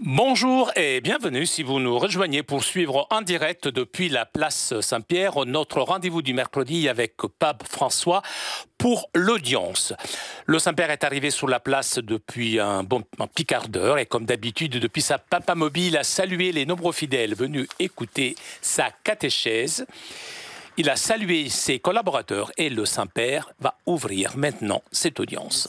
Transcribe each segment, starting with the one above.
Bonjour et bienvenue si vous nous rejoignez pour suivre en direct depuis la place Saint-Pierre notre rendez-vous du mercredi avec Pape François pour l'audience. Le Saint-Père est arrivé sur la place depuis un petit quart d'heure et comme d'habitude depuis sa papa mobile a salué les nombreux fidèles venus écouter sa catéchèse. Il a salué ses collaborateurs et le Saint-Père va ouvrir maintenant cette audience.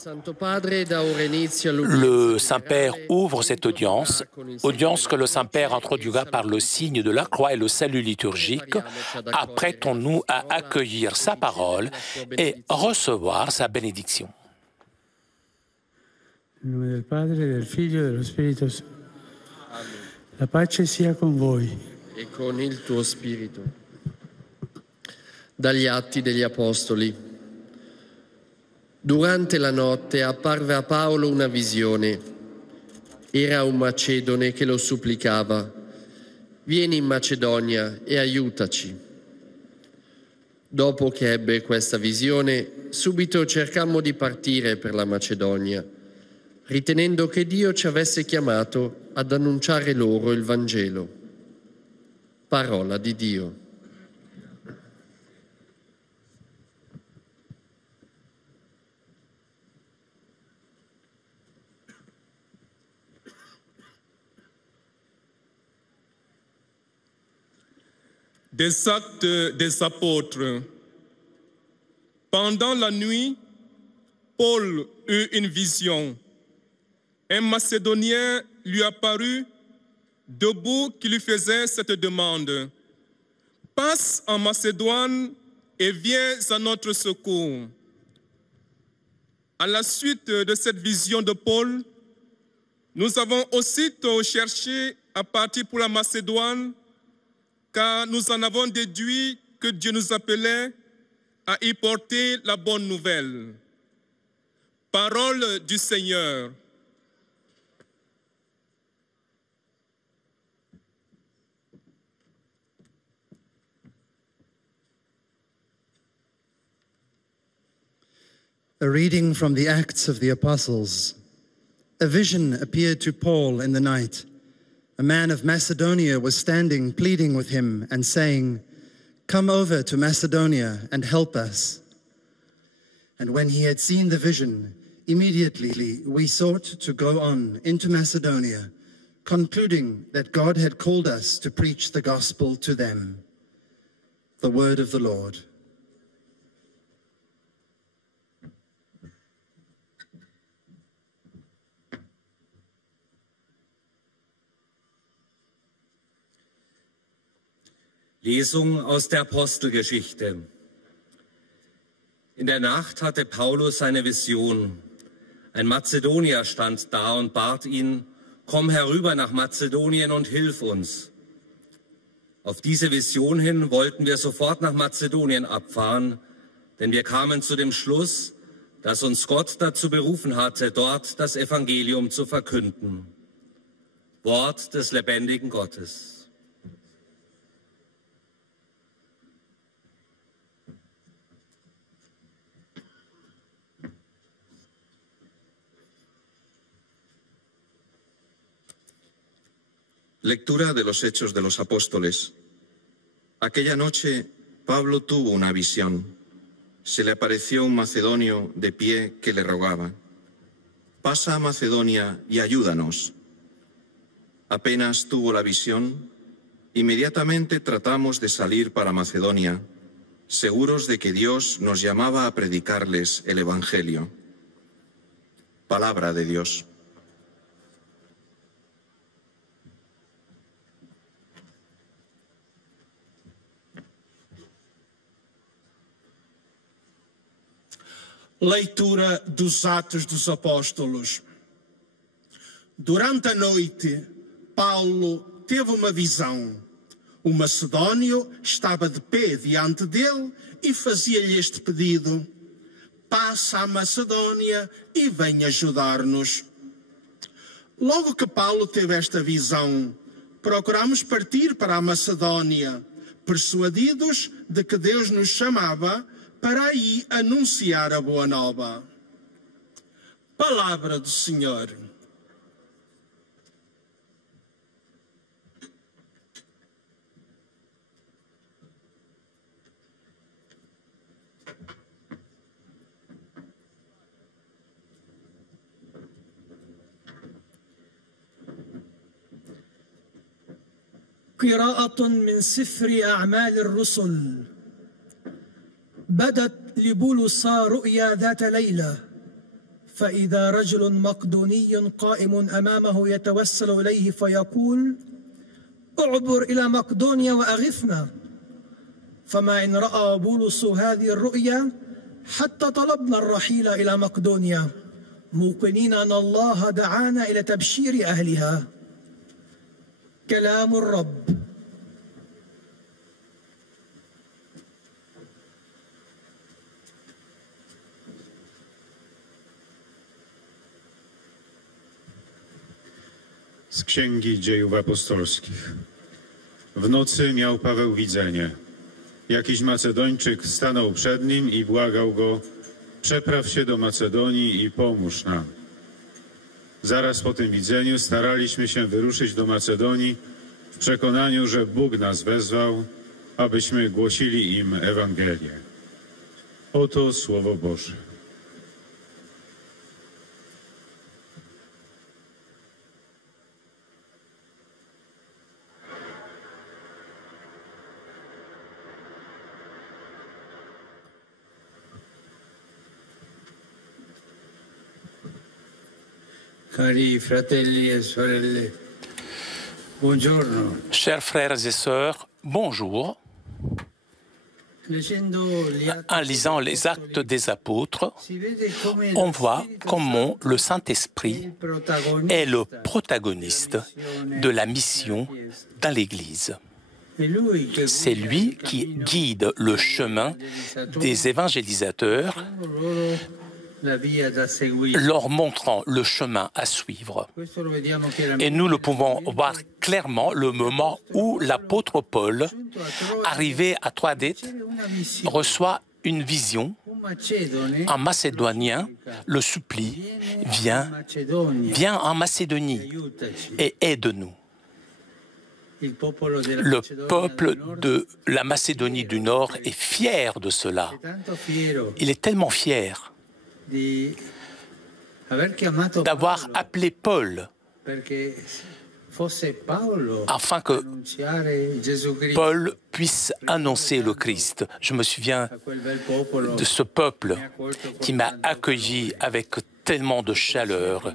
Le Saint-Père ouvre cette audience que le Saint-Père introduira par le signe de la croix et le salut liturgique. Apprêtons-nous à accueillir sa parole et recevoir sa bénédiction. Nel nome del Padre, del Figlio e dello Spirito Santo. La pace sia con voi. E con il tuo spirito. Dagli Atti degli Apostoli. Durante la notte apparve a Paolo una visione. Era un macedone che lo supplicava: vieni in Macedonia e aiutaci. Dopo che ebbe questa visione, subito cercammo di partire per la Macedonia, ritenendo che Dio ci avesse chiamato ad annunciare loro il Vangelo. Parola di Dio. Des Actes des Apôtres. Pendant la nuit, Paul eut une vision. Un Macédonien lui apparut, debout, qui lui faisait cette demande: passe en Macédoine et viens à notre secours. À la suite de cette vision de Paul, nous avons aussitôt cherché à partir pour la Macédoine, car nous en avons déduit que Dieu nous appelait à y porter la bonne nouvelle. Parole du Seigneur. A reading from the Acts of the Apostles. A vision appeared to Paul in the night. A man of Macedonia was standing, pleading with him and saying, "Come over to Macedonia and help us." And when he had seen the vision, immediately we sought to go on into Macedonia, concluding that God had called us to preach the gospel to them. The word of the Lord. Lesung aus der Apostelgeschichte. In der Nacht hatte Paulus eine Vision. Ein Mazedonier stand da und bat ihn: Komm herüber nach Mazedonien und hilf uns. Auf diese Vision hin wollten wir sofort nach Mazedonien abfahren, denn wir kamen zu dem Schluss, dass uns Gott dazu berufen hatte, dort das Evangelium zu verkünden. Wort des lebendigen Gottes. Lectura de los Hechos de los Apóstoles. Aquella noche Pablo tuvo una visión. Se le apareció un macedonio de pie que le rogaba: pasa a Macedonia y ayúdanos. Apenas tuvo la visión, inmediatamente tratamos de salir para Macedonia, seguros de que Dios nos llamaba a predicarles el Evangelio. Palabra de Dios. Leitura dos Atos dos Apóstolos. Durante a noite, Paulo teve uma visão. O macedônio estava de pé diante dele e fazia-lhe este pedido: passa a Macedônia e vem ajudar-nos. Logo que Paulo teve esta visão, procuramos partir para a Macedônia, persuadidos de que Deus nos chamava para aí anunciar a boa nova. Palavra do Senhor. قراءة من سفر أعمال الرسل. بدت لبولس رؤيا ذات ليلة، فإذا رجل مقدوني قائم أمامه يتوسل إليه فيقول: اعبر إلى مقدونيا وأغثنا. فما إن رأى بولس هذه الرؤيا حتى طلبنا الرحيل إلى مقدونيا، موقنين أن الله دعانا إلى تبشير أهلها. كلام الرب. Z Księgi Dziejów Apostolskich. W nocy miał Paweł widzenie. Jakiś Macedończyk stanął przed nim i błagał go: przepraw się do Macedonii i pomóż nam. Zaraz po tym widzeniu staraliśmy się wyruszyć do Macedonii w przekonaniu, że Bóg nas wezwał, abyśmy głosili im Ewangelię. Oto Słowo Boże. Cari fratelli e sorelle, buongiorno. Chers frères et sœurs, bonjour. En lisant les Actes des Apôtres, on voit comment le Saint-Esprit est le protagoniste de la mission dans l'Église. C'est lui qui guide le chemin des évangélisateurs, leur montrant le chemin à suivre. Et nous le pouvons voir clairement le moment où l'apôtre Paul, arrivé à Troadette, reçoit une vision. Un Macédonien le supplie: viens en Macédonie et aide-nous. Le peuple de la Macédonie du Nord est fier de cela. Il est tellement fier d'avoir appelé Paul afin que Paul puisse annoncer le Christ. Je me souviens de ce peuple qui m'a accueilli avec tellement de chaleur,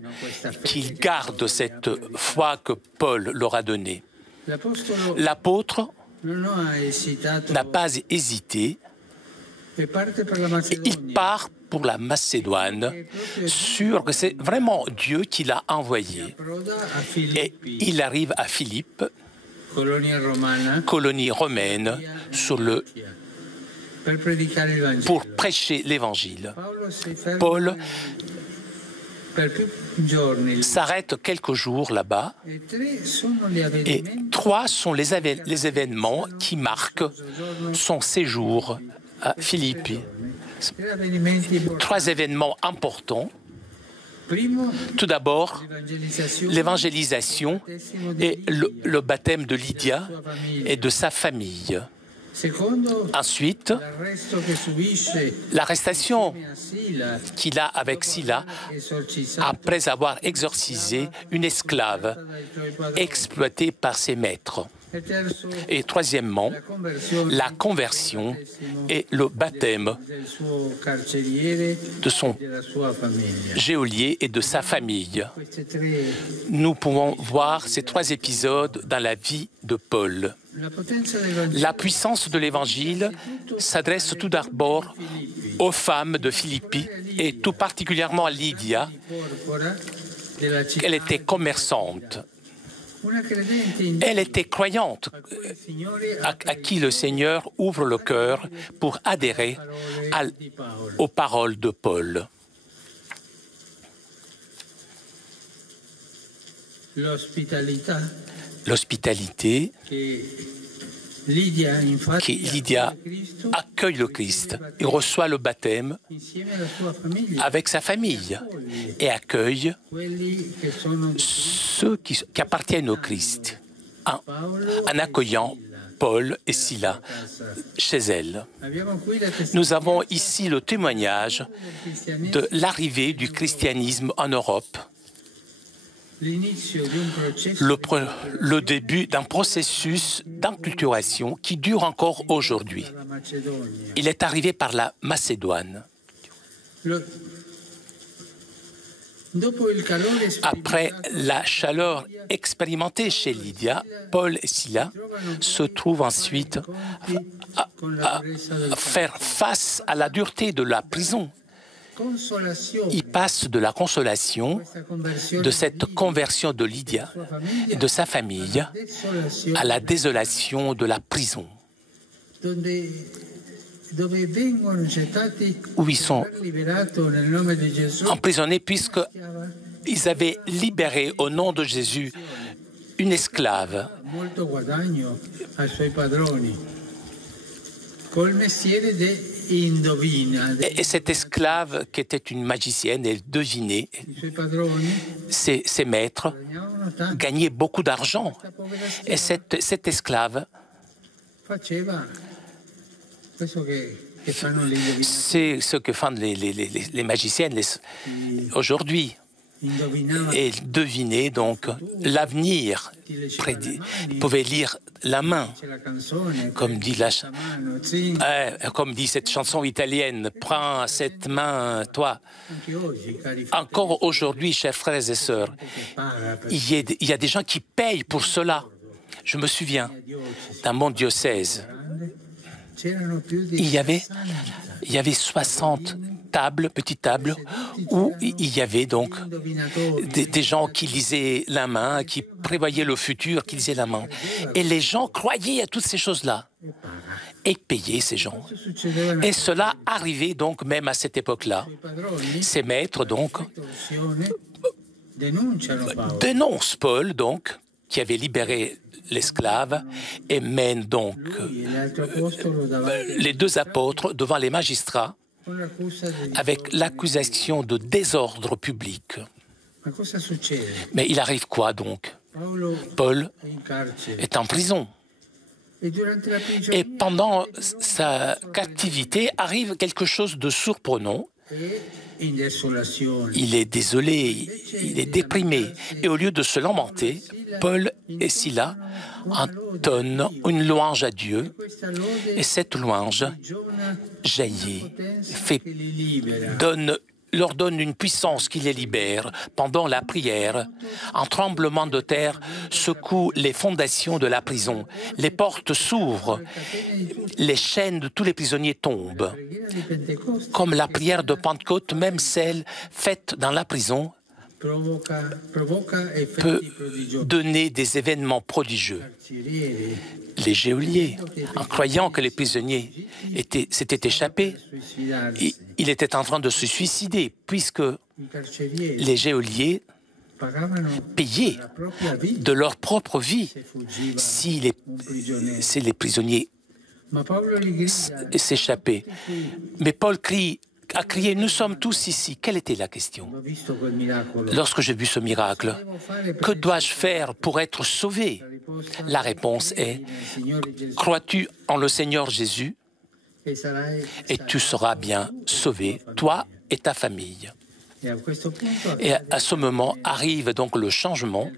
qu'il garde cette foi que Paul leur a donnée. L'apôtre n'a pas hésité. Il part pour la Macédoine, sûr que c'est vraiment Dieu qui l'a envoyé. Et il arrive à Philippe, colonie romaine, pour prêcher l'Évangile. Paul s'arrête quelques jours là-bas, et 3 sont les événements qui marquent son séjour à Philippe. 3 événements importants. Tout d'abord, l'évangélisation et le baptême de Lydia et de sa famille. Ensuite, l'arrestation qu'il a avec Sila après avoir exorcisé une esclave exploitée par ses maîtres. Et troisièmement, la conversion et le baptême de son geôlier et de sa famille. Nous pouvons voir ces 3 épisodes dans la vie de Paul. La puissance de l'Évangile s'adresse tout d'abord aux femmes de Philippi et tout particulièrement à Lydia. Elle était commerçante. Elle était croyante, à qui le Seigneur ouvre le cœur pour adhérer aux paroles de Paul. L'hospitalité qui Lydia accueille le Christ, il reçoit le baptême avec sa famille et accueille ceux qui appartiennent au Christ en accueillant Paul et Sila chez elle. Nous avons ici le témoignage de l'arrivée du christianisme en Europe. le début d'un processus d'inculturation qui dure encore aujourd'hui. Il est arrivé par la Macédoine. Après la chaleur expérimentée chez Lydia, Paul et Silas se trouvent ensuite à faire face à la dureté de la prison. Ils passent de la consolation, de cette conversion de Lydia et de sa famille, à la désolation de la prison, où ils sont emprisonnés puisqu'ils avaient libéré au nom de Jésus une esclave. Et cette esclave, qui était une magicienne, elle devinait, ses maîtres gagnaient beaucoup d'argent. Et cette esclave, c'est ce que font les magiciennes aujourd'hui. Et deviner donc l'avenir. Ils pouvaient lire la main, comme dit cette chanson italienne, prends cette main, toi. Encore aujourd'hui, chers frères et sœurs, il y a des gens qui payent pour cela. Je me souviens, dans mon diocèse, il y avait 60 petites tables, où il y avait donc des gens qui lisaient la main, qui prévoyaient le futur, qui lisaient la main. Et les gens croyaient à toutes ces choses-là et payaient ces gens. Et cela arrivait donc même à cette époque-là. Ces maîtres donc dénoncent Paul donc, qui avait libéré l'esclave, et mène donc les deux apôtres devant les magistrats avec l'accusation de désordre public. Mais il arrive quoi donc? Paul est en prison. Et pendant sa captivité arrive quelque chose de surprenant. Il est désolé, il est déprimé. Et au lieu de se lamenter, Paul et Silas entonnent une louange à Dieu. Et cette louange jaillit, leur donne une puissance qui les libère. Pendant la prière, un tremblement de terre secoue les fondations de la prison. Les portes s'ouvrent, les chaînes de tous les prisonniers tombent. Comme la prière de Pentecôte, même celle faite dans la prison, peut donner des événements prodigieux. Les geôliers, en croyant que les prisonniers s'étaient échappés, il était en train de se suicider, puisque les geôliers payaient de leur propre vie si les prisonniers s'échappaient. Mais Paul a crié, nous sommes tous ici. Quelle était la question? Lorsque j'ai vu ce miracle, que dois-je faire pour être sauvé? La réponse est, crois-tu en le Seigneur Jésus et tu seras bien sauvé, toi et ta famille. Et à ce moment arrive donc le changement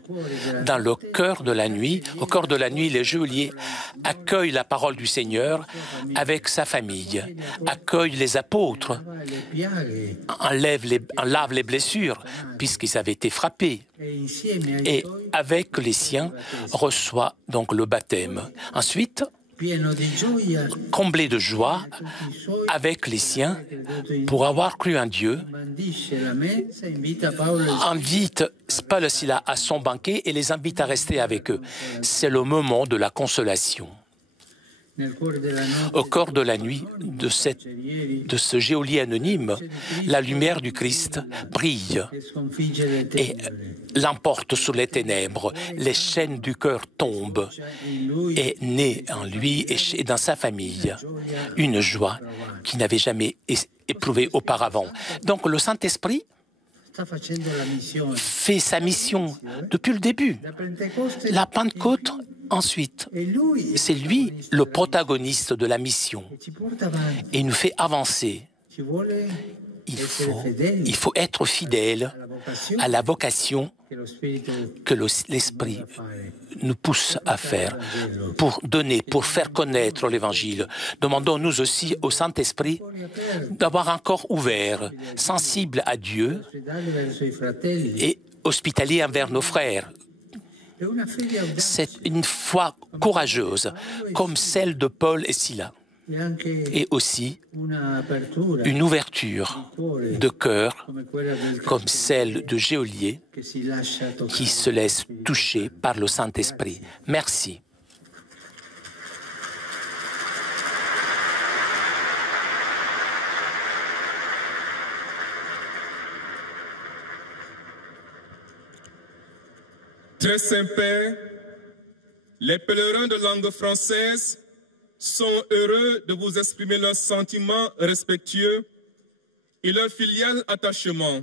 dans le cœur de la nuit. Au cœur de la nuit, les geôliers accueillent la parole du Seigneur avec sa famille, accueillent les apôtres, lavent les blessures puisqu'ils avaient été frappés et avec les siens reçoit donc le baptême. Ensuite, comblé de joie avec les siens pour avoir cru en Dieu, invite Paul et Silas à son banquet et les invite à rester avec eux. C'est le moment de la consolation. Au cœur de la nuit de ce geôlier anonyme, la lumière du Christ brille et l'emporte sur les ténèbres. Les chaînes du cœur tombent et naît en lui et dans sa famille une joie qu'il n'avait jamais éprouvée auparavant. Donc le Saint-Esprit fait sa mission depuis le début. La Pentecôte, ensuite, c'est lui le protagoniste de la mission. Et il nous fait avancer. Il faut être fidèle à la vocation que l'Esprit nous pousse à faire pour donner, pour faire connaître l'Évangile. Demandons-nous aussi au Saint-Esprit d'avoir un corps ouvert, sensible à Dieu et hospitalier envers nos frères. C'est une foi courageuse, comme celle de Paul et Silas, et aussi une ouverture de cœur, comme celle de Géolier, qui se laisse toucher par le Saint-Esprit. Merci. Très Saint-Père, les pèlerins de langue française sont heureux de vous exprimer leurs sentiments respectueux et leur filial attachement.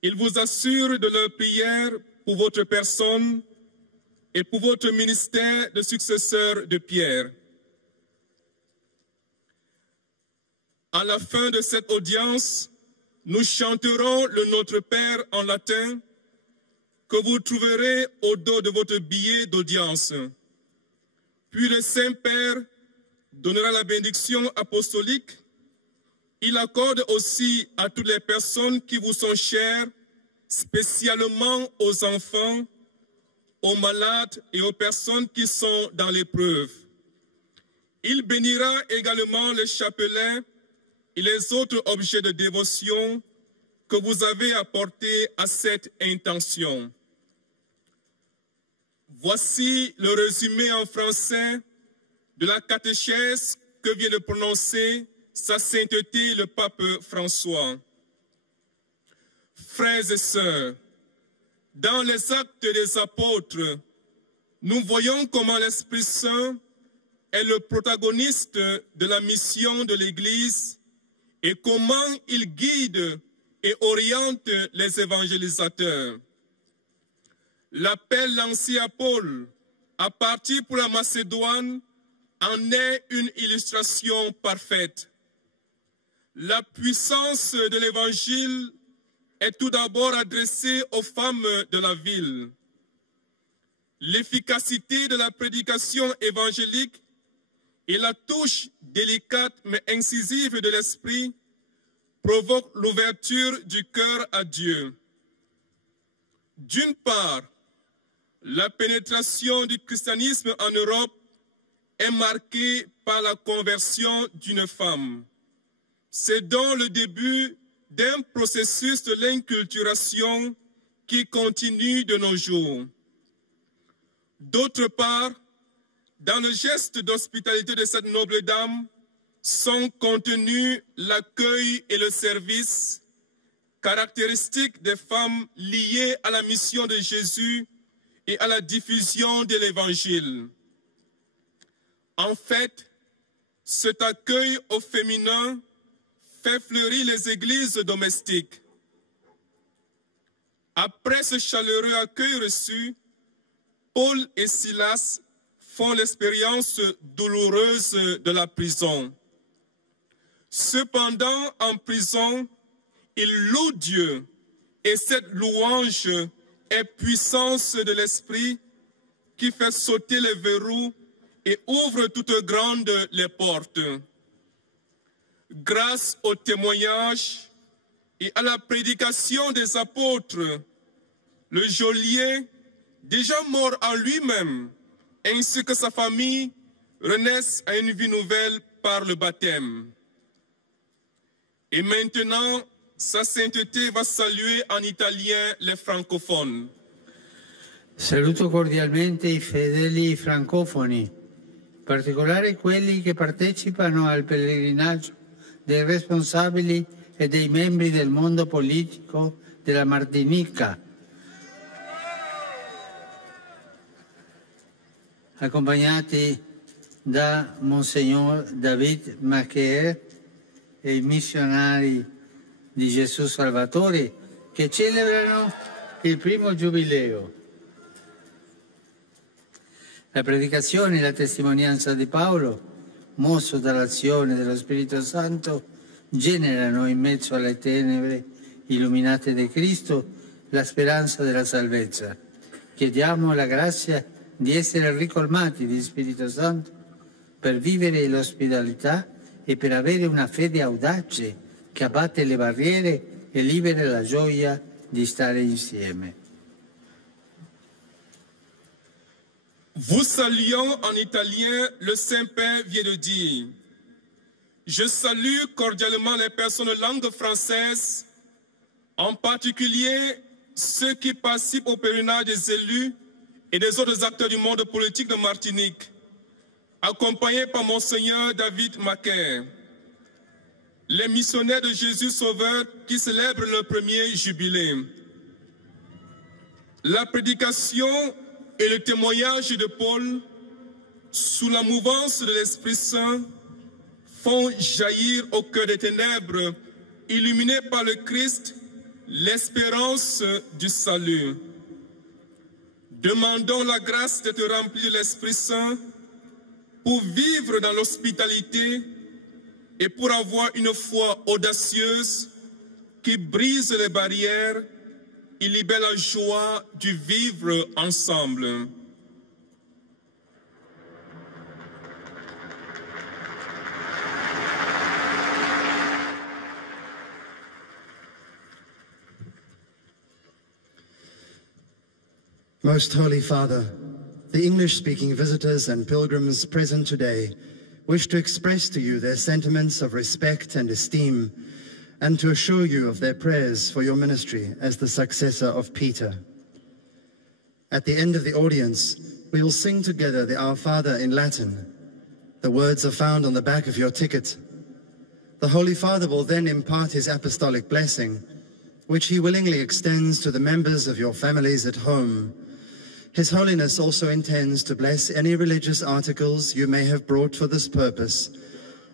Ils vous assurent de leur prière pour votre personne et pour votre ministère de successeur de Pierre. À la fin de cette audience, nous chanterons le Notre Père en latin que vous trouverez au dos de votre billet d'audience. Puis le Saint-Père donnera la bénédiction apostolique. Il accorde aussi à toutes les personnes qui vous sont chères, spécialement aux enfants, aux malades et aux personnes qui sont dans l'épreuve. Il bénira également les chapelains et les autres objets de dévotion que vous avez apportés à cette intention. Voici le résumé en français de la catéchèse que vient de prononcer Sa Sainteté le Pape François. Frères et sœurs, dans les actes des apôtres, nous voyons comment l'Esprit Saint est le protagoniste de la mission de l'Église et comment il guide et oriente les évangélisateurs. L'appel lancé à Paul à partir pour la Macédoine en est une illustration parfaite. La puissance de l'Évangile est tout d'abord adressée aux femmes de la ville. L'efficacité de la prédication évangélique et la touche délicate mais incisive de l'esprit provoquent l'ouverture du cœur à Dieu. D'une part, la pénétration du christianisme en Europe est marquée par la conversion d'une femme. C'est donc le début d'un processus de l'inculturation qui continue de nos jours. D'autre part, dans le geste d'hospitalité de cette noble dame sont contenus l'accueil et le service, caractéristiques des femmes liées à la mission de Jésus et à la diffusion de l'Évangile. En fait, cet accueil au féminin fait fleurir les églises domestiques. Après ce chaleureux accueil reçu, Paul et Silas font l'expérience douloureuse de la prison. Cependant, en prison, ils louent Dieu et cette louange est puissance de l'Esprit qui fait sauter les verrous et ouvre toutes grandes les portes. Grâce au témoignage et à la prédication des apôtres, le geôlier, déjà mort en lui-même, ainsi que sa famille, renaissent à une vie nouvelle par le baptême. Et maintenant, Sa Sainteté va saluer en italien les francophones. Saluto cordialmente i fedeli francofoni, in particolare quelli che partecipano al pellegrinaggio dei responsabili e dei membri del mondo politico della Martinica, accompagnati da Monsignor David Macaire e i missionari di Gesù Salvatore che celebrano il primo giubileo. La predicazione e la testimonianza di Paolo, mosso dall'azione dello Spirito Santo, generano in mezzo alle tenebre illuminate da Cristo, la speranza della salvezza. Chiediamo la grazia di essere ricolmati di Spirito Santo per vivere l'ospitalità e per avere una fede audace che abbatte le barriere e libera la gioia di stare insieme. Vous saluons en italien, le Saint-Père vient de dire. Je salue cordialement les personnes de langue française, en particulier ceux qui participent au pèlerinage des élus et des autres acteurs du monde politique de Martinique, accompagnés par Monseigneur David Macaire, les missionnaires de Jésus Sauveur qui célèbrent leur premier jubilé. La prédication et le témoignage de Paul, sous la mouvance de l'Esprit Saint, font jaillir au cœur des ténèbres, illuminés par le Christ, l'espérance du salut. Demandons la grâce d'être remplis de l'Esprit Saint pour vivre dans l'hospitalité et pour avoir une foi audacieuse qui brise les barrières et libère la joie du vivre ensemble. Most Holy Father, the English-speaking visitors and pilgrims present today wish to express to you their sentiments of respect and esteem and to assure you of their prayers for your ministry as the successor of Peter. At the end of the audience, we will sing together the Our Father in Latin. The words are found on the back of your ticket. The Holy Father will then impart his apostolic blessing, which he willingly extends to the members of your families at home. His Holiness also intends to bless any religious articles you may have brought for this purpose,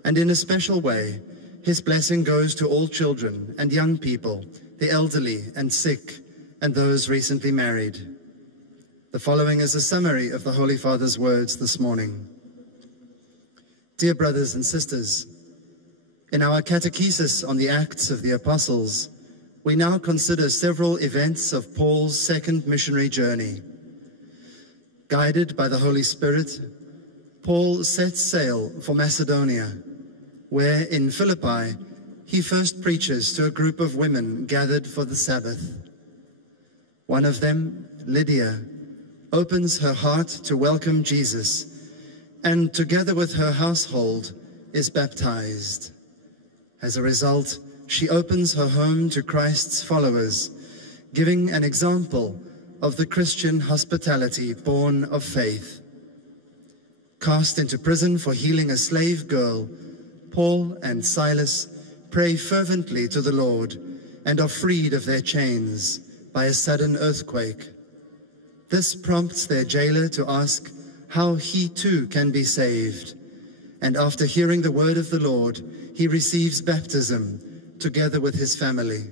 and in a special way, his blessing goes to all children and young people, the elderly and sick, and those recently married. The following is a summary of the Holy Father's words this morning. Dear brothers and sisters, in our catechesis on the Acts of the Apostles, we now consider several events of Paul's second missionary journey. Guided by the Holy Spirit, Paul sets sail for Macedonia, where in Philippi he first preaches to a group of women gathered for the Sabbath. One of them, Lydia, opens her heart to welcome Jesus, and together with her household is baptized. As a result, she opens her home to Christ's followers, giving an example of the Christian hospitality born of faith. Cast into prison for healing a slave girl, Paul and Silas pray fervently to the Lord and are freed of their chains by a sudden earthquake. This prompts their jailer to ask how he too can be saved, and after hearing the word of the Lord, he receives baptism together with his family.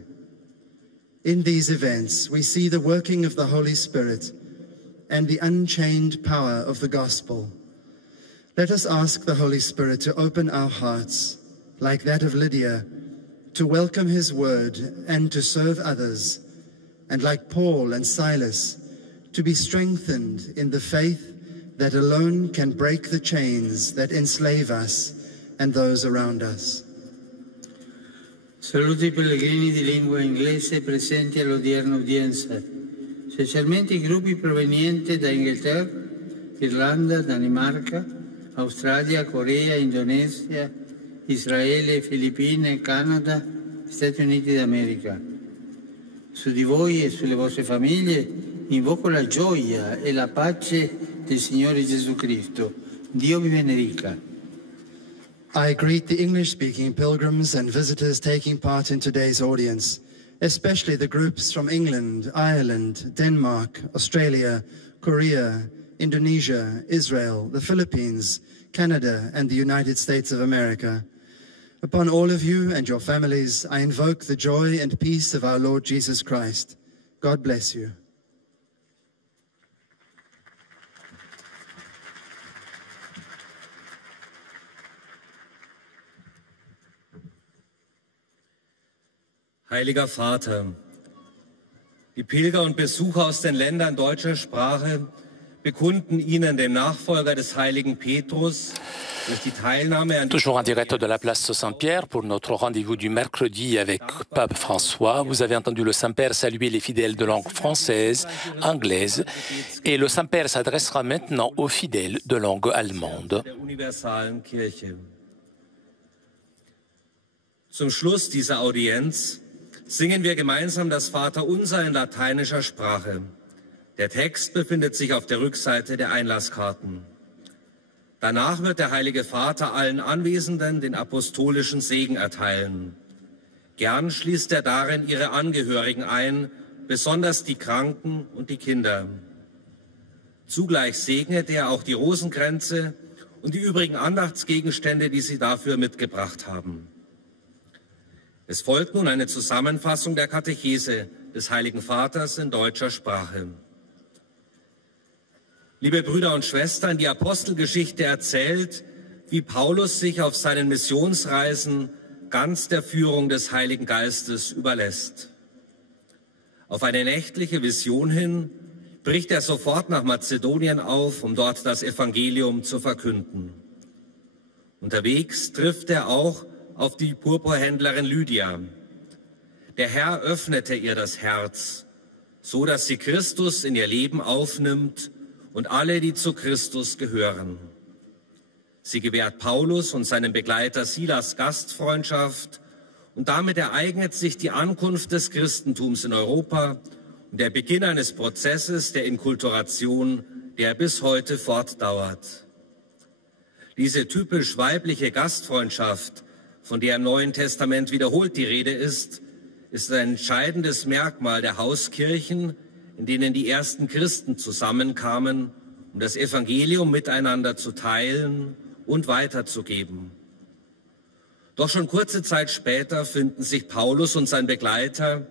In these events, we see the working of the Holy Spirit and the unchained power of the gospel. Let us ask the Holy Spirit to open our hearts, like that of Lydia, to welcome his word and to serve others, and like Paul and Silas, to be strengthened in the faith that alone can break the chains that enslave us and those around us. Saluto i pellegrini di lingua inglese presenti all'odierna udienza, specialmente i gruppi provenienti da Inghilterra, Irlanda, Danimarca, Australia, Corea, Indonesia, Israele, Filippine, Canada, Stati Uniti d'America. Su di voi e sulle vostre famiglie invoco la gioia e la pace del Signore Gesù Cristo. Dio vi benedica. I greet the English-speaking pilgrims and visitors taking part in today's audience, especially the groups from England, Ireland, Denmark, Australia, Korea, Indonesia, Israel, the Philippines, Canada, and the United States of America. Upon all of you and your families, I invoke the joy and peace of our Lord Jesus Christ. God bless you. Heiliger Vater, die Pilger und Besucher aus den Ländern deutscher Sprache bekunden Ihnen, dem Nachfolger des heiligen Petrus, durch die Teilnahme an Toujours en direct de la place Saint-Pierre pour notre rendez-vous du mercredi avec Pape François. Vous avez entendu le Saint-Père saluer les fidèles de langue française, anglaise, et le Saint-Père s'adressera maintenant aux fidèles de langue allemande. der universalen Kirche. Zum Schluss dieser Audienz singen wir gemeinsam das Vaterunser in lateinischer Sprache. Der Text befindet sich auf der Rückseite der Einlasskarten. Danach wird der Heilige Vater allen Anwesenden den apostolischen Segen erteilen. Gern schließt er darin ihre Angehörigen ein, besonders die Kranken und die Kinder. Zugleich segnet er auch die Rosenkränze und die übrigen Andachtsgegenstände, die sie dafür mitgebracht haben. Es folgt nun eine Zusammenfassung der Katechese des Heiligen Vaters in deutscher Sprache. Liebe Brüder und Schwestern, die Apostelgeschichte erzählt, wie Paulus sich auf seinen Missionsreisen ganz der Führung des Heiligen Geistes überlässt. Auf eine nächtliche Vision hin bricht er sofort nach Mazedonien auf, um dort das Evangelium zu verkünden. Unterwegs trifft er auch auf die Purpurhändlerin Lydia. Der Herr öffnete ihr das Herz, so dass sie Christus in ihr Leben aufnimmt und alle, die zu Christus gehören. Sie gewährt Paulus und seinem Begleiter Silas Gastfreundschaft und damit ereignet sich die Ankunft des Christentums in Europa und der Beginn eines Prozesses der Inkulturation, der bis heute fortdauert. Diese typisch weibliche Gastfreundschaft, von der im Neuen Testament wiederholt die Rede ist ein entscheidendes Merkmal der Hauskirchen, in denen die ersten Christen zusammenkamen, um das Evangelium miteinander zu teilen und weiterzugeben. Doch schon kurze Zeit später finden sich Paulus und sein Begleiter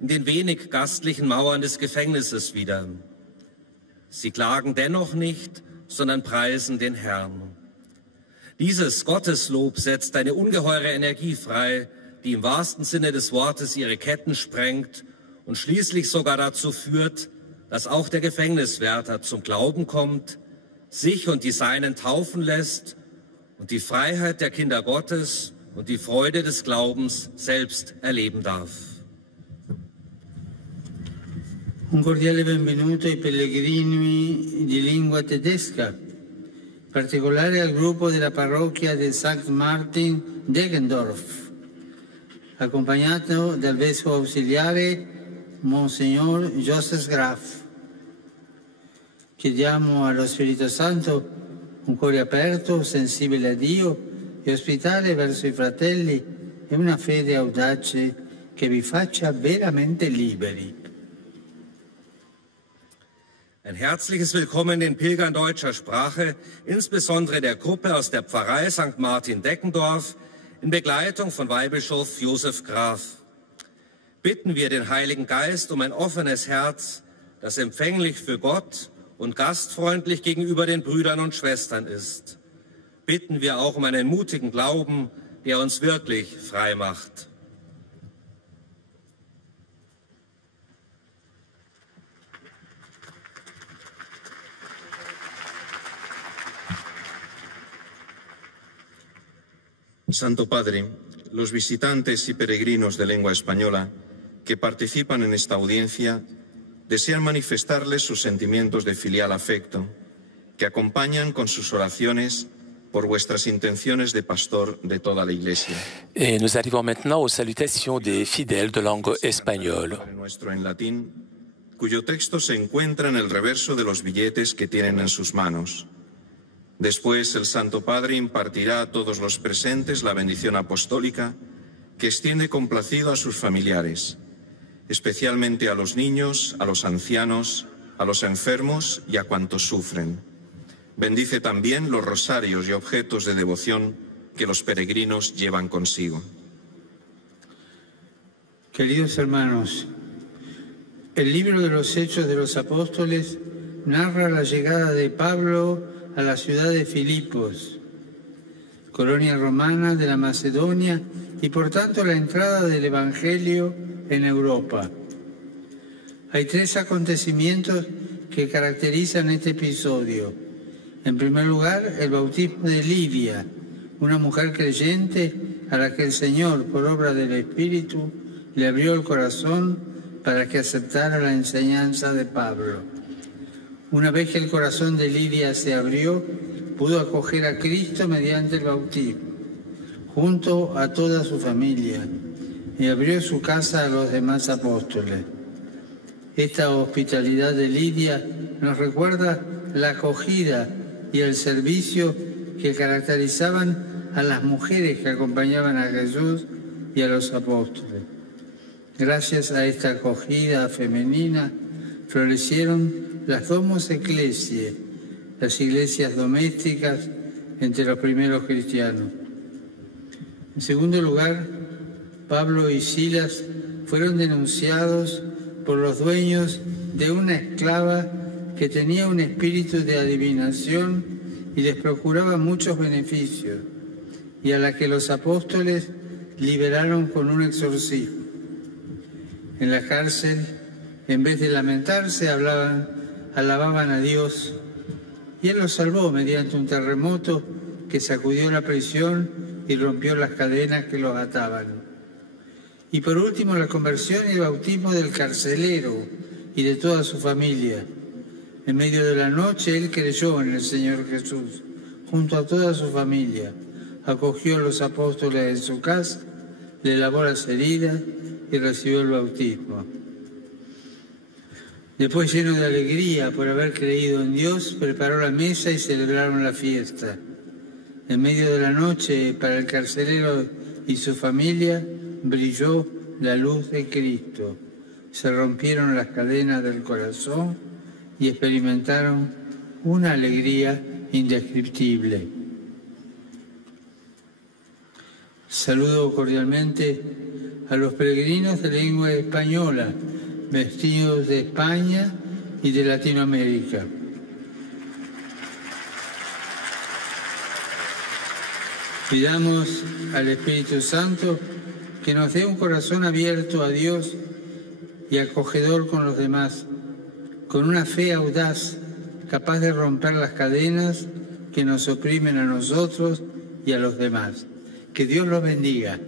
in den wenig gastlichen Mauern des Gefängnisses wieder. Sie klagen dennoch nicht, sondern preisen den Herrn. Dieses Gotteslob setzt eine ungeheure Energie frei, die im wahrsten Sinne des Wortes ihre Ketten sprengt und schließlich sogar dazu führt, dass auch der Gefängniswärter zum Glauben kommt, sich und die Seinen taufen lässt und die Freiheit der Kinder Gottes und die Freude des Glaubens selbst erleben darf. Un cordiale benvenuto ai pellegrini di lingua tedesca, in particolare al gruppo della parrocchia di St. Martin Deggendorf, accompagnato dal vescovo ausiliare Monsignor Joseph Graf. Chiediamo allo Spirito Santo un cuore aperto, sensibile a Dio e ospitale verso i fratelli e una fede audace che vi faccia veramente liberi. Ein herzliches Willkommen den Pilgern deutscher Sprache, insbesondere der Gruppe aus der Pfarrei St. Martin Deckendorf in Begleitung von Weihbischof Josef Graf. Bitten wir den Heiligen Geist um ein offenes Herz, das empfänglich für Gott und gastfreundlich gegenüber den Brüdern und Schwestern ist. Bitten wir auch um einen mutigen Glauben, der uns wirklich frei macht. Santo Padre, los visitantes y peregrinos de lengua española que participan en esta audiencia desean manifestarles sus sentimientos de filial afecto, que acompañan con sus oraciones por vuestras intenciones de pastor de toda la Iglesia. Et nous arrivons maintenant aux salutations des fidèles de langue espagnole. Nuestro en latín, cuyo texto se encuentra en el reverso de los billetes que tienen en sus manos. Después el Santo Padre impartirá a todos los presentes la bendición apostólica que extiende complacido a sus familiares, especialmente a los niños, a los ancianos, a los enfermos y a cuantos sufren. Bendice también los rosarios y objetos de devoción que los peregrinos llevan consigo. Queridos hermanos, el libro de los Hechos de los Apóstoles narra la llegada de Pablo a la ciudad de Filipos. colonia romana de la Macedonia y por tanto la entrada del Evangelio en Europa. Hay tres acontecimientos que caracterizan este episodio. En primer lugar, el bautismo de Lidia, una mujer creyente a la que el Señor, por obra del Espíritu, le abrió el corazón para que aceptara la enseñanza de Pablo. Una vez que el corazón de Lidia se abrió, pudo acoger a Cristo mediante el bautismo, junto a toda su familia, y abrió su casa a los demás apóstoles. Esta hospitalidad de Lidia nos recuerda la acogida y el servicio que caracterizaban a las mujeres que acompañaban a Jesús y a los apóstoles. Gracias a esta acogida femenina florecieron las Domus Ecclesiae, las iglesias domésticas entre los primeros cristianos. En segundo lugar, Pablo y Silas fueron denunciados por los dueños de una esclava que tenía un espíritu de adivinación y les procuraba muchos beneficios, y a la que los apóstoles liberaron con un exorcismo. En la cárcel, en vez de lamentarse, alababan a Dios, y Él los salvó mediante un terremoto que sacudió la prisión y rompió las cadenas que los ataban. Y por último, la conversión y el bautismo del carcelero y de toda su familia. En medio de la noche, él creyó en el Señor Jesús, junto a toda su familia. Acogió a los apóstoles en su casa, le lavó las heridas y recibió el bautismo. Después, lleno de alegría por haber creído en Dios, preparó la mesa y celebraron la fiesta. En medio de la noche, para el carcelero y su familia, brilló la luz de Cristo. Se rompieron las cadenas del corazón y experimentaron una alegría indescriptible. Saludo cordialmente a los peregrinos de lengua española, vestidos de España y de Latinoamérica. Pidamos al Espíritu Santo que nos dé un corazón abierto a Dios y acogedor con los demás, con una fe audaz, capaz de romper las cadenas que nos oprimen a nosotros y a los demás. Que Dios los bendiga.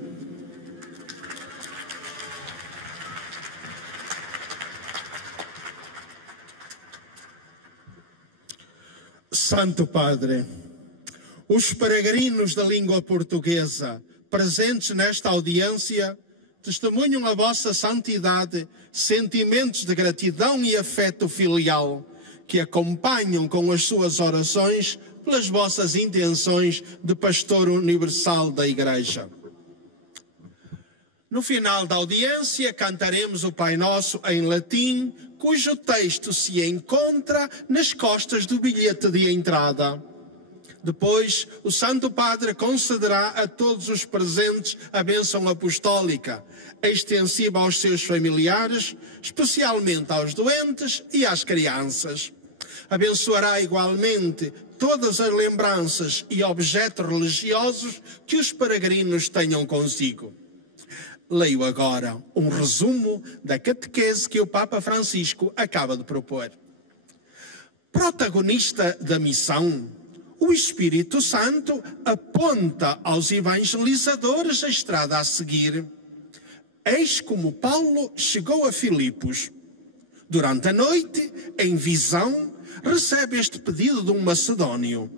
Santo Padre, os peregrinos da língua portuguesa presentes nesta audiência testemunham a vossa santidade, sentimentos de gratidão e afeto filial que acompanham com as suas orações pelas vossas intenções de pastor universal da Igreja. No final da audiência, cantaremos o Pai Nosso em latim, cujo texto se encontra nas costas do bilhete de entrada. Depois, o Santo Padre concederá a todos os presentes a bênção apostólica, extensiva aos seus familiares, especialmente aos doentes e às crianças. Abençoará igualmente todas as lembranças e objetos religiosos que os peregrinos tenham consigo. Leio agora um resumo da catequese que o Papa Francisco acaba de propor. Protagonista da missão, o Espírito Santo aponta aos evangelizadores a estrada a seguir. Eis como Paulo chegou a Filipos. Durante a noite, em visão, recebe este pedido de um macedônio: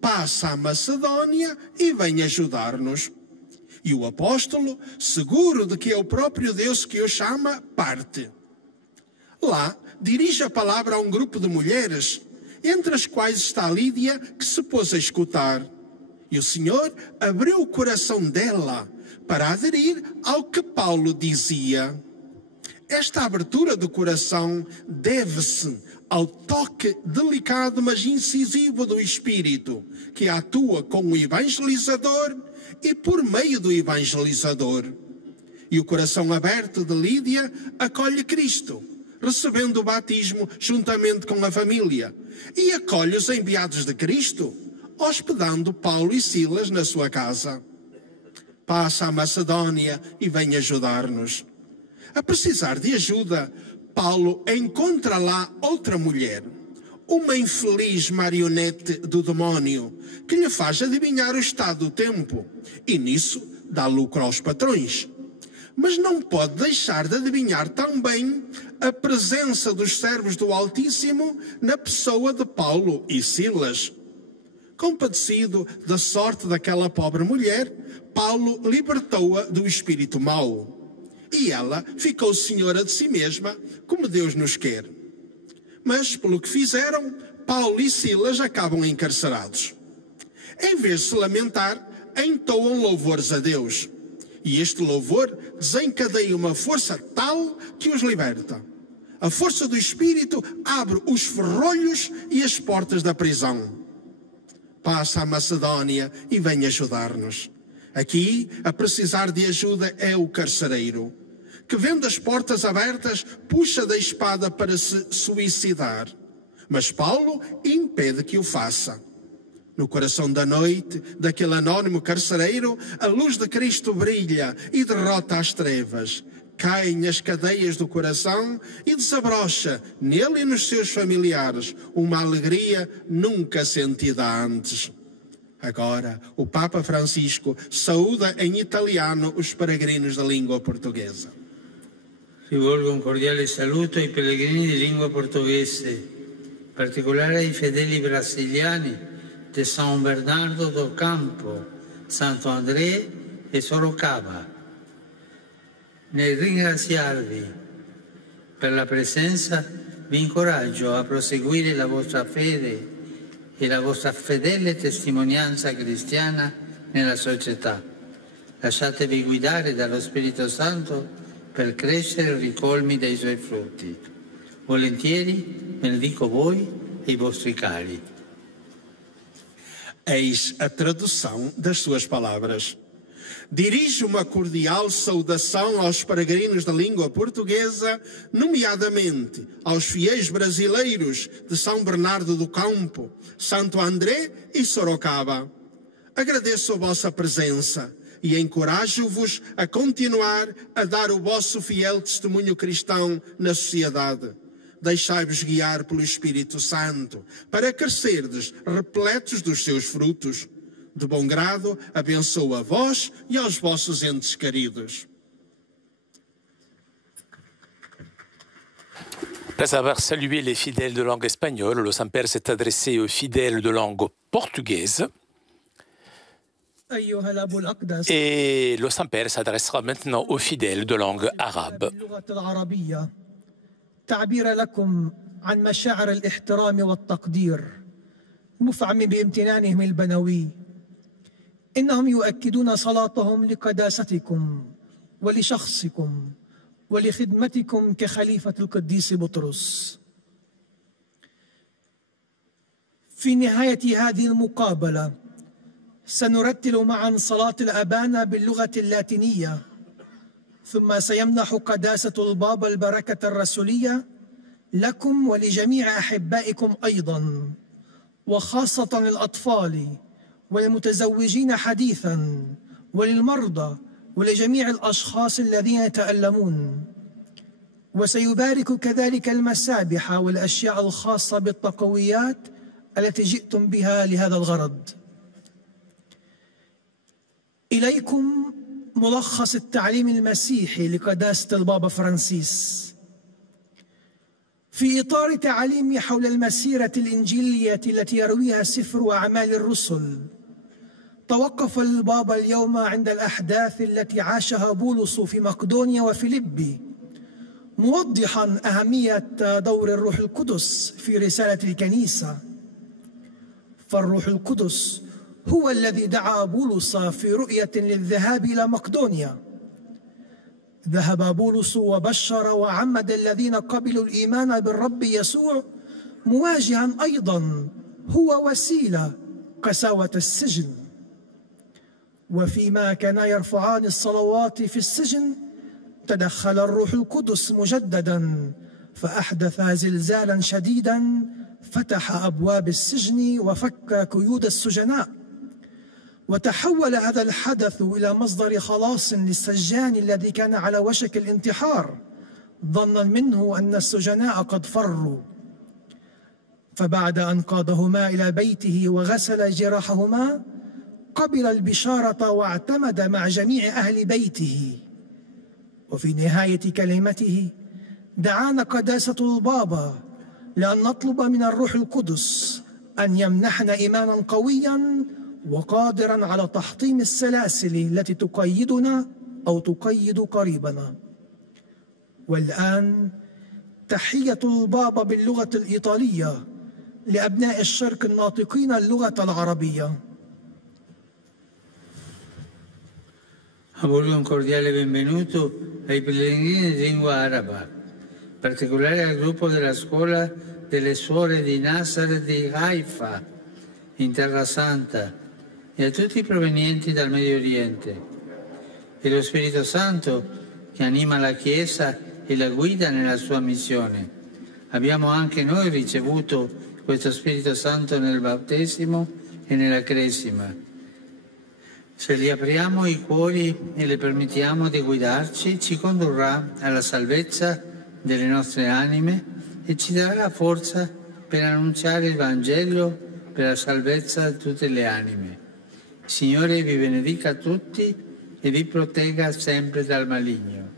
passa a Macedônia e vem ajudar-nos. E o apóstolo, seguro de que é o próprio Deus que o chama, parte. Lá, dirige a palavra a um grupo de mulheres, entre as quais está Lídia, que se pôs a escutar. E o Senhor abriu o coração dela para aderir ao que Paulo dizia. Esta abertura do coração deve-se ao toque delicado, mas incisivo do Espírito, que atua com o evangelizador e por meio do evangelizador. E o coração aberto de Lídia acolhe Cristo, recebendo o batismo juntamente com a família, e acolhe os enviados de Cristo, hospedando Paulo e Silas na sua casa. Passa a Macedónia e vem ajudar-nos. A precisar de ajuda, Paulo encontra lá outra mulher, uma infeliz marionete do demónio, que lhe faz adivinhar o estado do tempo, e nisso dá lucro aos patrões. Mas não pode deixar de adivinhar também a presença dos servos do Altíssimo na pessoa de Paulo e Silas. Compadecido da sorte daquela pobre mulher, Paulo libertou-a do espírito mau. E ela ficou senhora de si mesma, como Deus nos quer. Mas, pelo que fizeram, Paulo e Silas acabam encarcerados. Em vez de se lamentar, entoam louvores a Deus. E este louvor desencadeia uma força tal que os liberta. A força do Espírito abre os ferrolhos e as portas da prisão. Passa a Macedónia e vem ajudar-nos. Aqui, a precisar de ajuda é o carcereiro, que, vendo as portas abertas, puxa da espada para se suicidar. Mas Paulo impede que o faça. No coração da noite, daquele anónimo carcereiro, a luz de Cristo brilha e derrota as trevas. Caem as cadeias do coração e desabrocha, nele e nos seus familiares, uma alegria nunca sentida antes. Agora, o Papa Francisco saúda em italiano os peregrinos da língua portuguesa. Rivolgo un cordiale saluto ai pellegrini di lingua portoghese, in particolare ai fedeli brasiliani di San Bernardo do Campo, Santo André e Sorocaba. Nel ringraziarvi per la presenza, vi incoraggio a proseguire la vostra fede e la vostra fedele testimonianza cristiana nella società. Lasciatevi guidare dallo Spirito Santo per crescere ricolmi dei suoi frutti. Volentieri benedico voi e i vostri cari. Eis a tradução das suas palavras. Dirijo uma cordial saudação aos peregrinos da língua portuguesa, nomeadamente aos fiéis brasileiros de São Bernardo do Campo, Santo André e Sorocaba. Agradeço a vossa presença e encorajo-vos a continuar a dar o vosso fiel testemunho cristão na sociedade. Deixai-vos guiar pelo Espírito Santo para crescerdes repletos dos seus frutos. De bom grado, abençoo a vós e aos vossos entes queridos. Après avoir salué les fidèles de langue espagnole, le Saint-Père s'est adressé aux fidèles de langue portugaise. Et le Saint-Père s'adressera maintenant aux fidèles de langue arabe. تعبير لكم عن مشاعر الاحترام والتقدير مفعم بامتنانهم البنوي. إنهم يؤكدون صلاتهم لقداستكم ولشخصكم ولخدمتكم كخليفة القديس بطرس. في نهاية هذه المقابلة سنرتل معا صلاة الأبانا باللغة اللاتينية، ثم سيمنح قداسة البابا البركة الرسولية لكم ولجميع أحبائكم أيضا، وخاصة الأطفال والمتزوجين حديثا وللمرضى ولجميع الأشخاص الذين يتألمون. وسيبارك كذلك المسابح والأشياء الخاصة بالتقويات التي جئتم بها لهذا الغرض. إليكم ملخص التعليم المسيحي لقداسة البابا فرانسيس. في إطار تعليمي حول المسيرة الإنجيلية التي يرويها سفر أعمال الرسل، توقف البابا اليوم عند الأحداث التي عاشها بولس في مقدونيا وفيلبي، موضحا أهمية دور الروح القدس في رسالة الكنيسة. فالروح القدس هو الذي دعا بولس في رؤية للذهاب إلى مقدونيا. ذهب بولس وبشر وعمد الذين قبلوا الإيمان بالرب يسوع، مواجها أيضا هو وسيلة قساوة السجن. وفيما كانا يرفعان الصلوات في السجن، تدخل الروح القدس مجددا فأحدث زلزالا شديدا فتح أبواب السجن وفك قيود السجناء. وتحول هذا الحدث إلى مصدر خلاص للسجان الذي كان على وشك الانتحار، ظنا منه أن السجناء قد فروا. فبعد أن قادهما إلى بيته وغسل جراحهما، قبل البشارة واعتمد مع جميع أهل بيته. وفي نهاية كلمته دعانا قداسة البابا لأن نطلب من الروح القدس أن يمنحنا إيمانا قويا وقادرا على تحطيم السلاسل التي تقيدنا أو تقيد قريبنا. والآن تحية البابا باللغة الإيطالية لأبناء الشرق الناطقين اللغة العربية. Auguro un cordiale benvenuto ai pellegrini di lingua araba, in particolare al gruppo della scuola delle suore di Nazareth di Haifa, in Terra Santa, e a tutti i provenienti dal Medio Oriente. E lo Spirito Santo che anima la Chiesa e la guida nella sua missione. Abbiamo anche noi ricevuto questo Spirito Santo nel battesimo e nella cresima. Se gli apriamo i cuori e le permettiamo di guidarci, ci condurrà alla salvezza delle nostre anime e ci darà forza per annunciare il Vangelo per la salvezza di tutte le anime. Il Signore vi benedica tutti e vi protegga sempre dal maligno.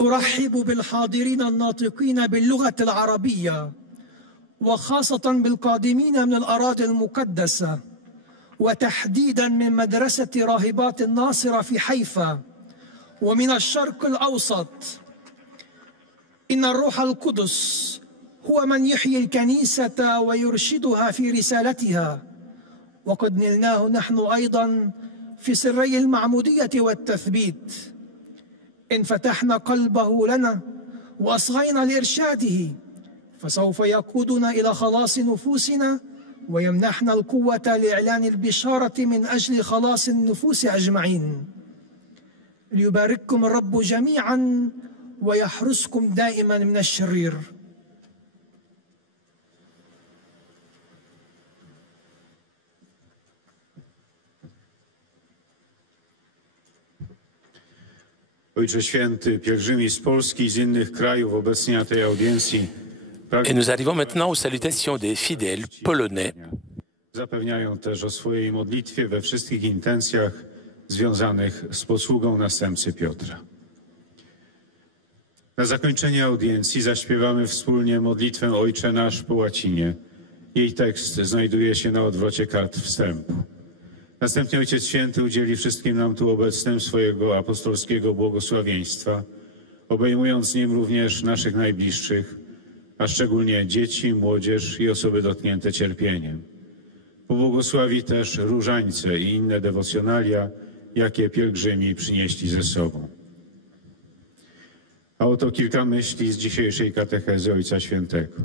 أرحب بالحاضرين الناطقين باللغة العربية، وخاصة بالقادمين من الأراضي المقدسة، وتحديدا من مدرسة راهبات الناصرة في حيفا ومن الشرق الأوسط. إن الروح القدس هو من يحيي الكنيسة ويرشدها في رسالتها، وقد نلناه نحن أيضا في سري المعمودية والتثبيت. إن فتحنا قلبه لنا وأصغينا لإرشاده فسوف يقودنا إلى خلاص نفوسنا ويمنحنا القوة لإعلان البشارة من أجل خلاص النفوس أجمعين. ليبارككم الرب جميعا ويحرسكم دائما من الشرير. Ojcze Święty, pielgrzymi z Polski i z innych krajów obecni na tej audiencji. Et nous arrivons maintenant aux salutations des fidèles polonais. Zapewniają też o swojej modlitwie we wszystkich intencjach związanych z posługą następcy Piotra. Na zakończenie audiencji zaśpiewamy wspólnie modlitwę Ojcze Nasz po łacinie. Jej tekst znajduje się na odwrocie kart wstępu. Następnie Ojciec Święty udzieli wszystkim nam tu obecnym swojego apostolskiego błogosławieństwa, obejmując nim również naszych najbliższych, a szczególnie dzieci, młodzież i osoby dotknięte cierpieniem. Pobłogosławi też różańce i inne dewocjonalia, jakie pielgrzymi przynieśli ze sobą. A oto kilka myśli z dzisiejszej katechezy Ojca Świętego.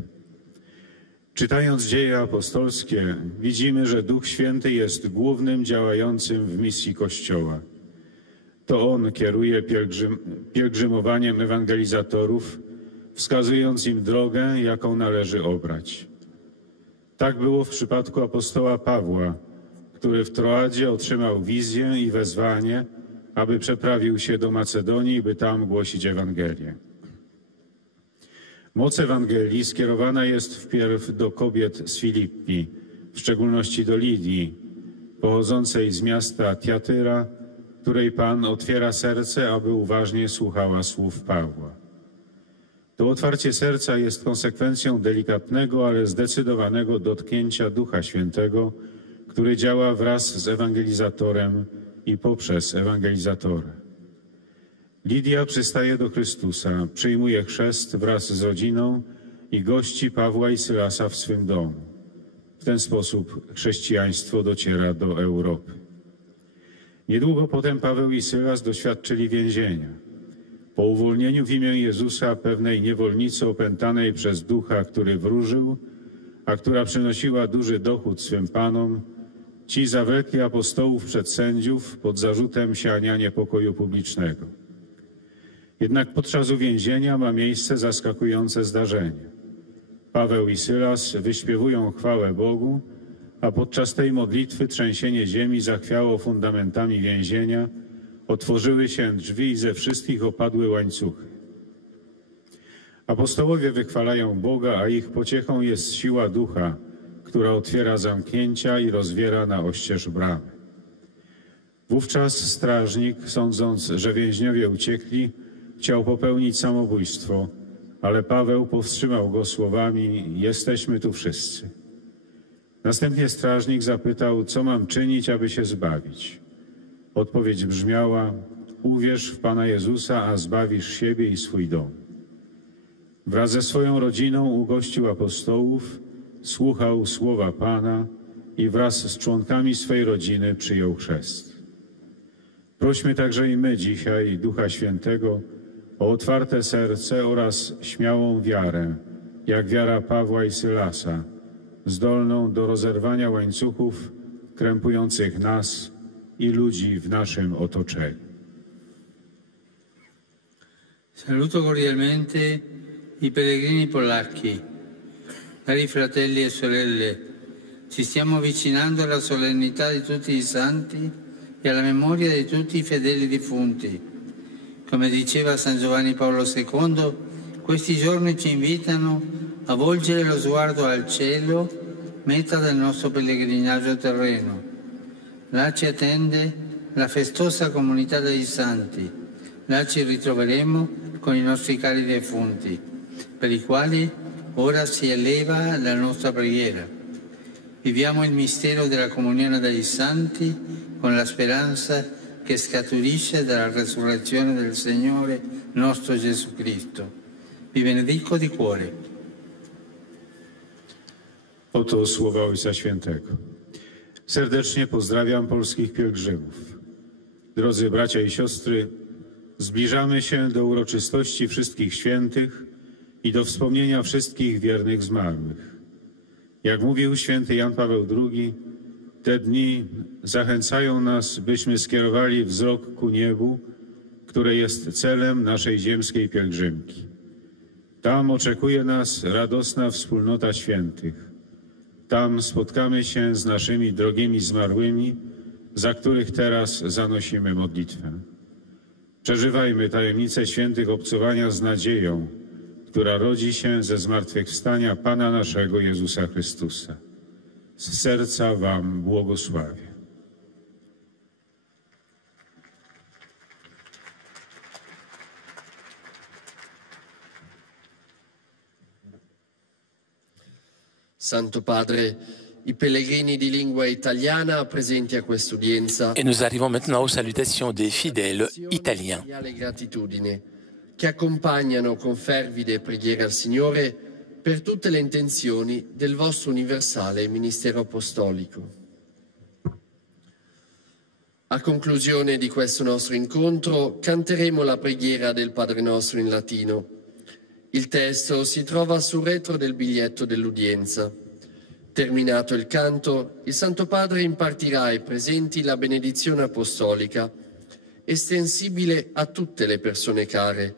Czytając dzieje apostolskie, widzimy, że Duch Święty jest głównym działającym w misji Kościoła. To On kieruje pielgrzymowaniem ewangelizatorów, wskazując im drogę, jaką należy obrać. Tak było w przypadku apostoła Pawła, który w Troadzie otrzymał wizję i wezwanie, aby przeprawił się do Macedonii, by tam głosić Ewangelię. Moc Ewangelii skierowana jest wpierw do kobiet z Filippi, w szczególności do Lidii, pochodzącej z miasta Tiatyra, której Pan otwiera serce, aby uważnie słuchała słów Pawła. To otwarcie serca jest konsekwencją delikatnego, ale zdecydowanego dotknięcia Ducha Świętego, który działa wraz z ewangelizatorem i poprzez ewangelizatora. Lidia przystaje do Chrystusa, przyjmuje chrzest wraz z rodziną i gości Pawła i Sylasa w swym domu. W ten sposób chrześcijaństwo dociera do Europy. Niedługo potem Paweł i Sylas doświadczyli więzienia. Po uwolnieniu w imię Jezusa pewnej niewolnicy opętanej przez ducha, który wróżył, a która przynosiła duży dochód swym panom, ci zawlekli apostołów przed sędziów pod zarzutem siania niepokoju publicznego. Jednak podczas uwięzienia ma miejsce zaskakujące zdarzenie. Paweł i Sylas wyśpiewują chwałę Bogu, a podczas tej modlitwy trzęsienie ziemi zachwiało fundamentami więzienia, otworzyły się drzwi i ze wszystkich opadły łańcuchy. Apostołowie wychwalają Boga, a ich pociechą jest siła ducha, która otwiera zamknięcia i rozwiera na oścież bramy. Wówczas strażnik, sądząc, że więźniowie uciekli, chciał popełnić samobójstwo, ale Paweł powstrzymał go słowami: jesteśmy tu wszyscy. Następnie strażnik zapytał, co mam czynić, aby się zbawić. Odpowiedź brzmiała: uwierz w Pana Jezusa, a zbawisz siebie i swój dom. Wraz ze swoją rodziną ugościł apostołów, słuchał słowa Pana i wraz z członkami swej rodziny przyjął chrzest. Prośmy także i my dzisiaj Ducha Świętego o otwarte serce oraz śmiałą wiarę, jak wiara Pawła i Sylasa, zdolną do rozerwania łańcuchów krępujących nas i ludzi w naszym otoczeniu. Saluto cordialmente i pellegrini polacchi. Cari fratelli e sorelle, ci stiamo avvicinando alla solennità di tutti i santi e alla memoria di tutti i fedeli defunti. Come diceva San Giovanni Paolo II, questi giorni ci invitano a volgere lo sguardo al cielo, meta del nostro pellegrinaggio terreno. Là ci attende la festosa comunità dei santi. Là ci ritroveremo con i nostri cari defunti, per i quali ora si eleva la nostra preghiera. Viviamo il mistero della comunione dei santi con la speranza che scaturisce dalla resurrezione del Signore nostro Gesù Cristo. Vi benedico di cuore. Oto słowa Ojca Świętego. Serdecznie pozdrawiam polskich pielgrzymów. Drodzy bracia i siostry, zbliżamy się do uroczystości wszystkich świętych i do wspomnienia wszystkich wiernych zmarłych. Jak mówił święty Jan Paweł II, te dni zachęcają nas, byśmy skierowali wzrok ku niebu, które jest celem naszej ziemskiej pielgrzymki. Tam oczekuje nas radosna wspólnota świętych. Tam spotkamy się z naszymi drogimi zmarłymi, za których teraz zanosimy modlitwę. Przeżywajmy tajemnicę świętych obcowania z nadzieją, która rodzi się ze zmartwychwstania Pana naszego Jezusa Chrystusa. Z serca wam błogosławię. Santo Padre, i pellegrini di lingua italiana presenti a quest'udienza. Et nous arrivons maintenant aux salutations des fidèles italiens. E gratitudine che accompagnano con fervide preghiere al Signore per tutte le intenzioni del vostro universale ministero apostolico. A conclusione di questo nostro incontro canteremo la preghiera del Padre Nostro in latino. Il testo si trova sul retro del biglietto dell'udienza. Terminato il canto, il Santo Padre impartirà ai presenti la benedizione apostolica, estensibile a tutte le persone care,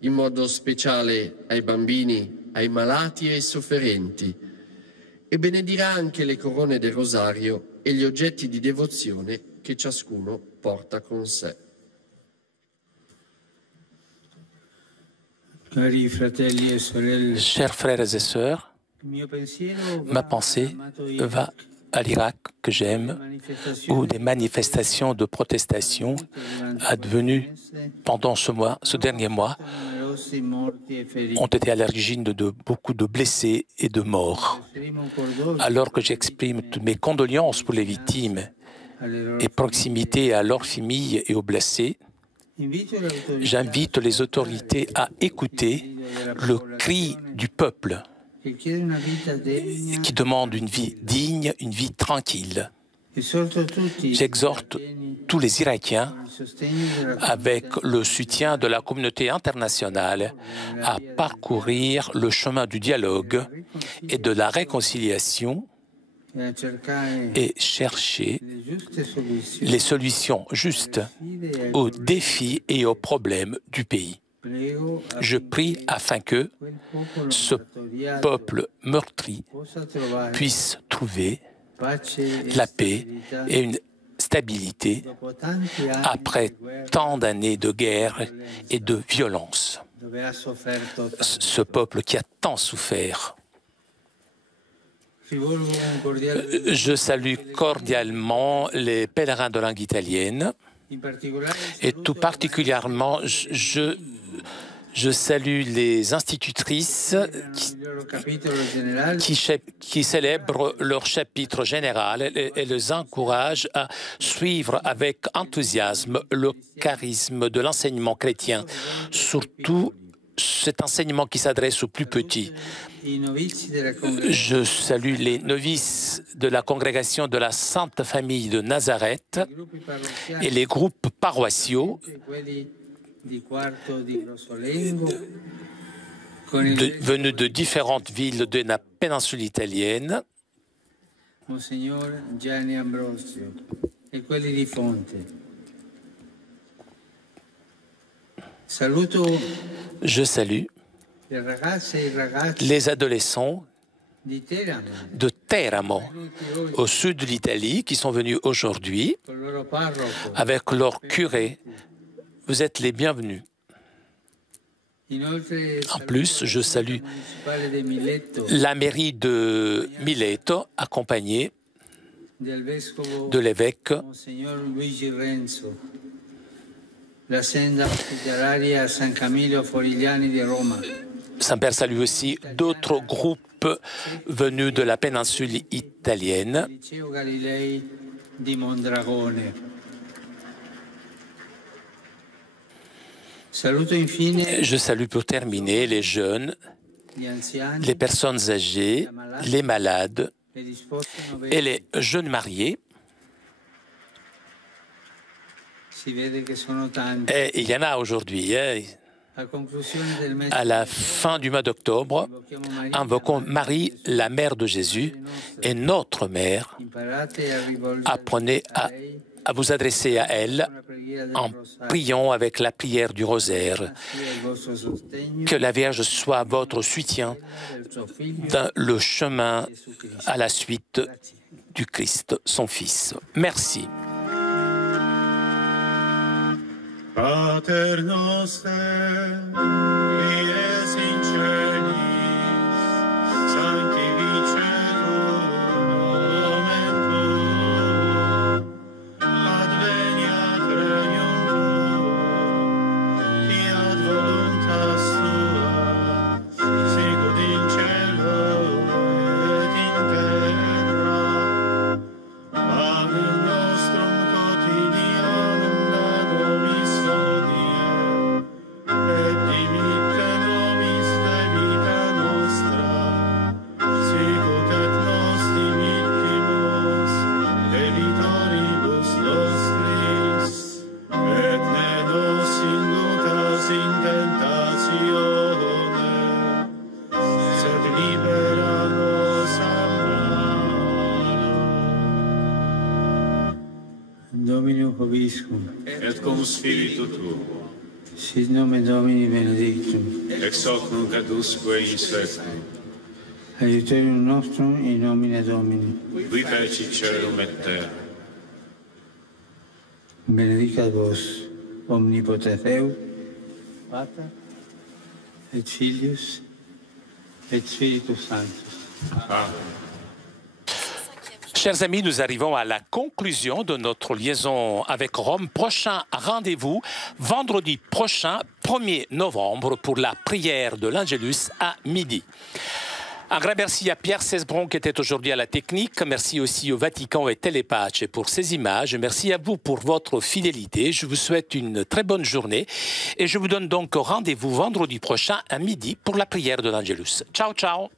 in modo speciale ai bambini, ai malati e ai sofferenti, e benedirà anche le corone del rosario e gli oggetti di devozione che ciascuno porta con sé. Cari fratelli e sorelle, Chers frères et sœurs, ma pensée va à l'Irak que j'aime, où des manifestations de protestation advenues pendant ce dernier mois ont été à l'origine de beaucoup de blessés et de morts. Alors que j'exprime toutes mes condoléances pour les victimes et proximité à leurs familles et aux blessés, j'invite les autorités à écouter le cri du peuple qui demande une vie digne, une vie tranquille. J'exhorte tous les Irakiens, avec le soutien de la communauté internationale, à parcourir le chemin du dialogue et de la réconciliation et chercher les solutions justes aux défis et aux problèmes du pays. Je prie afin que ce peuple meurtri puisse trouver la paix et une stabilité après tant d'années de guerre et de violence. Ce peuple qui a tant souffert. Je salue cordialement les pèlerins de langue italienne et tout particulièrement je salue les institutrices qui célèbrent leur chapitre général et les encouragent à suivre avec enthousiasme le charisme de l'enseignement chrétien, surtout cet enseignement qui s'adresse aux plus petits. Je salue les novices de la congrégation de la Sainte Famille de Nazareth et les groupes paroissiaux venus de différentes villes de la péninsule italienne. Monsignor Gianni Ambrosio e quelli di Fonte. Je salue les adolescents de Teramo, au sud de l'Italie, qui sont venus aujourd'hui avec leur curé. Vous êtes les bienvenus. En plus, je salue la mairie de Mileto, accompagnée de l'évêque Saint-Père salue aussi d'autres groupes venus de la péninsule italienne. Je salue pour terminer les jeunes, les personnes âgées, les malades et les jeunes mariés. Et il y en a aujourd'hui. À la fin du mois d'octobre, invoquons Marie, la mère de Jésus, et notre mère. Apprenez à vous adresser à elle en priant avec la prière du rosaire. Que la Vierge soit votre soutien dans le chemin à la suite du Christ, son Fils. Merci. Pater noster, qui es in celis, sanctificetur nomen tuum, adveniat regnum tuum, fiat voluntas tua, sicut in cielo et in terra. Panem nostrum quotidianum da nobis hodie, et dimitte nobis debita nostra, sicut et nos dimittimus debitoribus nostris, et ne nos inducas in tentatione, sed libera nos a malo. Dominum Vobiscum, Et cum spiritu tuo, sit nomen Domini benedictum, ex hoc nunc et usque in seculum, aiuterium nostrum in nomine Domini. qui feci celum et terra. Benedicat vos, omnipotens Deus, Pater, et Filius, et Spiritus Sanctus. Amen. Chers amis, nous arrivons à la conclusion de notre liaison avec Rome. Prochain rendez-vous, vendredi prochain, 1er novembre, pour la prière de l'Angelus à midi. Un grand merci à Pierre Cesbron qui était aujourd'hui à la technique. Merci aussi au Vatican et Telepace pour ces images. Merci à vous pour votre fidélité. Je vous souhaite une très bonne journée et je vous donne donc rendez-vous vendredi prochain à midi pour la prière de l'Angelus. Ciao, ciao!